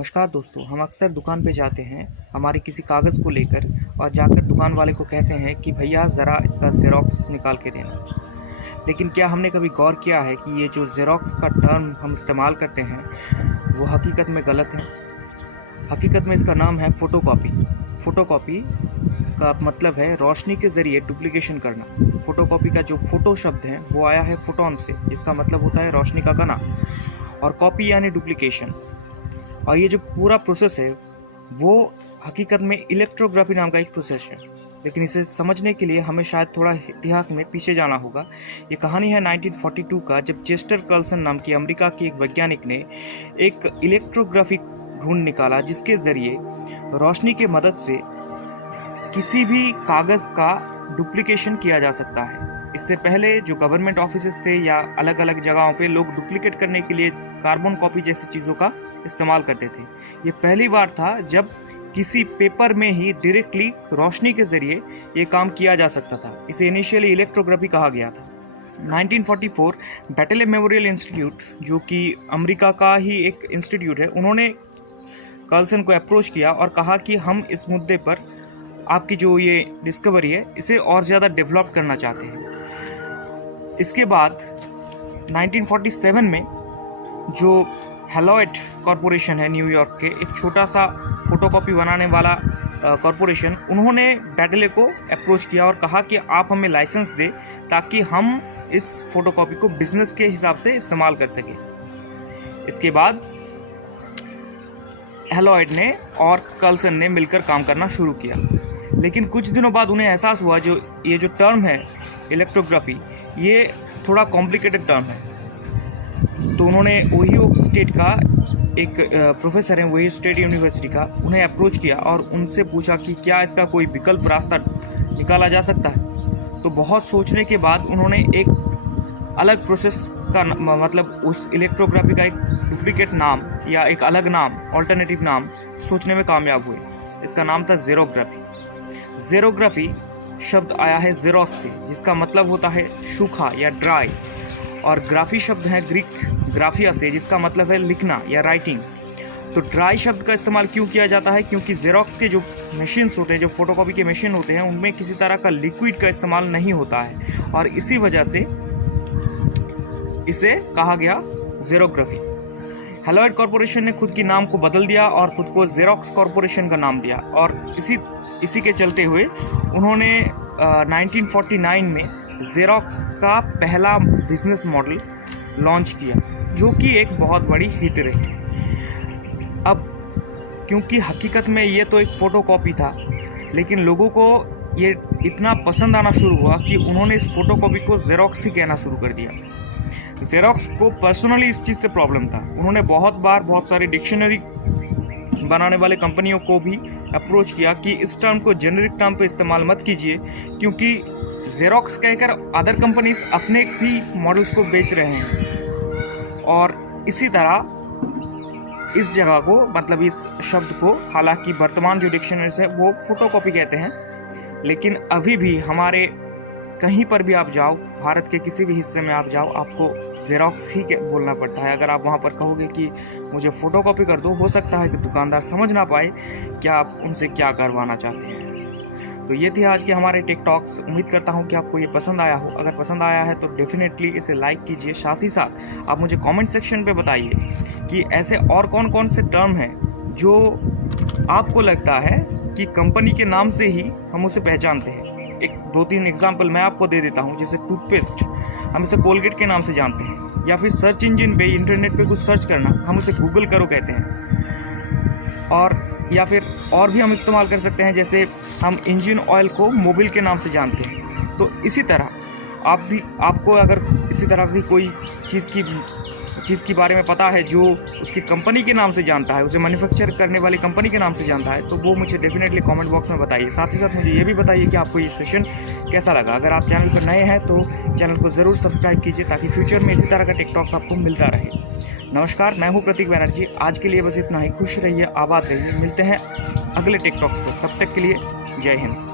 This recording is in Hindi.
नमस्कार दोस्तों, हम अक्सर दुकान पे जाते हैं हमारे किसी कागज़ को लेकर और जाकर दुकान वाले को कहते हैं कि भैया ज़रा इसका ज़ेरॉक्स निकाल के देना। लेकिन क्या हमने कभी गौर किया है कि ये जो ज़ेरॉक्स का टर्म हम इस्तेमाल करते हैं वो हकीकत में गलत है। हकीकत में इसका नाम है फ़ोटोकॉपी। फ़ोटोकॉपी का मतलब है रोशनी के ज़रिए डुप्लीकेशन करना। फ़ोटोकॉपी का जो फ़ोटो शब्द है वो आया है फोटोन से, इसका मतलब होता है रोशनी का कणा, और कॉपी यानी डुप्लीकेशन। और ये जो पूरा प्रोसेस है वो हकीकत में इलेक्ट्रोग्राफी नाम का एक प्रोसेस है। लेकिन इसे समझने के लिए हमें शायद थोड़ा इतिहास में पीछे जाना होगा। ये कहानी है 1942 का, जब चेस्टर कर्लसन नाम की अमेरिका की एक वैज्ञानिक ने एक इलेक्ट्रोग्राफी ढूंढ निकाला जिसके ज़रिए रोशनी की मदद से किसी भी कागज़ का डुप्लीकेशन किया जा सकता है। इससे पहले जो गवर्नमेंट ऑफिसेस थे या अलग अलग जगहों पे लोग डुप्लीकेट करने के लिए कार्बन कॉपी जैसी चीज़ों का इस्तेमाल करते थे। ये पहली बार था जब किसी पेपर में ही डायरेक्टली रोशनी के ज़रिए ये काम किया जा सकता था। इसे इनिशियली इलेक्ट्रोग्राफी कहा गया था। 1944 बैटले मेमोरियल इंस्टीट्यूट, जो कि अमेरिका का ही एक इंस्टीट्यूट है, उन्होंने कर्लसन को अप्रोच किया और कहा कि हम इस मुद्दे पर आपकी जो ये डिस्कवरी है इसे और ज़्यादा डेवलप करना चाहते हैं। इसके बाद 1947 में जो हैलोइड कॉरपोरेशन है न्यूयॉर्क के, एक छोटा सा फोटोकॉपी बनाने वाला कॉरपोरेशन, उन्होंने बैटले को अप्रोच किया और कहा कि आप हमें लाइसेंस दें ताकि हम इस फोटोकॉपी को बिजनेस के हिसाब से इस्तेमाल कर सकें। इसके बाद हैलोइड ने और कर्लसन ने मिलकर काम करना शुरू किया। लेकिन कुछ दिनों बाद उन्हें एहसास हुआ ये जो टर्म है इलेक्ट्रोग्राफी, ये थोड़ा कॉम्प्लिकेटेड टर्म है। तो उन्होंने ओहियो स्टेट का एक प्रोफेसर हैं, वही स्टेट यूनिवर्सिटी का, उन्हें अप्रोच किया और उनसे पूछा कि क्या इसका कोई विकल्प रास्ता निकाला जा सकता है। तो बहुत सोचने के बाद उन्होंने एक अलग प्रोसेस का मतलब उस इलेक्ट्रोग्राफी का एक डुप्लीकेट नाम या एक अलग नाम, ऑल्टरनेटिव नाम सोचने में कामयाब हुए। इसका नाम था ज़ेरोग्राफी। ज़ेरोग्राफी शब्द आया है ज़ेरोस से, जिसका मतलब होता है सूखा या ड्राई, और ग्राफी शब्द है ग्रीक ग्राफिया से, जिसका मतलब है लिखना या राइटिंग। तो ड्राई शब्द का इस्तेमाल क्यों किया जाता है? क्योंकि ज़ेरॉक्स के जो मशीन्स होते हैं, जो फोटोकॉपी के मशीन होते हैं, उनमें किसी तरह का लिक्विड का इस्तेमाल नहीं होता है, और इसी वजह से इसे कहा गया ज़ेरोग्राफी। हैलोइड कॉरपोरेशन ने खुद की नाम को बदल दिया और खुद को ज़ेरॉक्स कॉरपोरेशन का नाम दिया, और इसी के चलते हुए उन्होंने 1949 में ज़ेरॉक्स का पहला बिजनेस मॉडल लॉन्च किया, जो कि एक बहुत बड़ी हिट रही। अब क्योंकि हकीकत में ये तो एक फ़ोटोकॉपी था, लेकिन लोगों को ये इतना पसंद आना शुरू हुआ कि उन्होंने इस फोटोकॉपी को ज़ेरॉक्स ही कहना शुरू कर दिया। ज़ेरॉक्स को पर्सनली इस चीज़ से प्रॉब्लम था। उन्होंने बहुत सारी डिक्शनरी बनाने वाले कंपनियों को भी अप्रोच किया कि इस टर्म को जेनेरिक टर्म पे इस्तेमाल मत कीजिए, क्योंकि ज़ेरॉक्स कहकर अदर कंपनीज अपने भी मॉडल्स को बेच रहे हैं। और इसी तरह इस जगह को, मतलब इस शब्द को, हालांकि वर्तमान जो डिक्शनरीज है वो फोटोकॉपी कहते हैं, लेकिन अभी भी हमारे कहीं पर भी आप जाओ, भारत के किसी भी हिस्से में आप जाओ, आपको ज़ेरॉक्स ही बोलना पड़ता है। अगर आप वहाँ पर कहोगे कि मुझे फ़ोटोकॉपी कर दो, हो सकता है कि दुकानदार समझ ना पाए कि आप उनसे क्या करवाना चाहते हैं। तो ये थी आज के हमारे टेक टॉक्स। उम्मीद करता हूँ कि आपको ये पसंद आया हो। अगर पसंद आया है तो डेफिनेटली इसे लाइक कीजिए। साथ ही साथ आप मुझे कमेंट सेक्शन पे बताइए कि ऐसे और कौन कौन से टर्म हैं जो आपको लगता है कि कंपनी के नाम से ही हम उसे पहचानते हैं। एक 2-3 एग्जाम्पल मैं आपको दे देता हूँ। जैसे टूथपेस्ट, हम इसे कोलगेट के नाम से जानते हैं, या फिर सर्च इंजन पे, इंटरनेट पे कुछ सर्च करना, हम उसे गूगल करो कहते हैं। और या फिर और भी हम इस्तेमाल कर सकते हैं, जैसे हम इंजन ऑयल को मोबिल के नाम से जानते हैं। तो इसी तरह आपको अगर इसी तरह की कोई चीज़ के बारे में पता है जो उसकी कंपनी के नाम से जानता है, उसे मैन्युफैक्चर करने वाली कंपनी के नाम से जानता है, तो वो मुझे डेफिनेटली कमेंट बॉक्स में बताइए। साथ ही साथ मुझे ये भी बताइए कि आपको ये सेशन कैसा लगा। अगर आप चैनल पर नए हैं तो चैनल को ज़रूर सब्सक्राइब कीजिए, ताकि फ्यूचर में इसी तरह का टिक टॉक्स आपको मिलता रहे। नमस्कार, मैं हूँ प्रतीक बैनर्जी। आज के लिए बस इतना ही। खुश रहिए, आबाद रहिए। मिलते हैं अगले टिक टॉक्स पर। तब तक के लिए जय हिंद।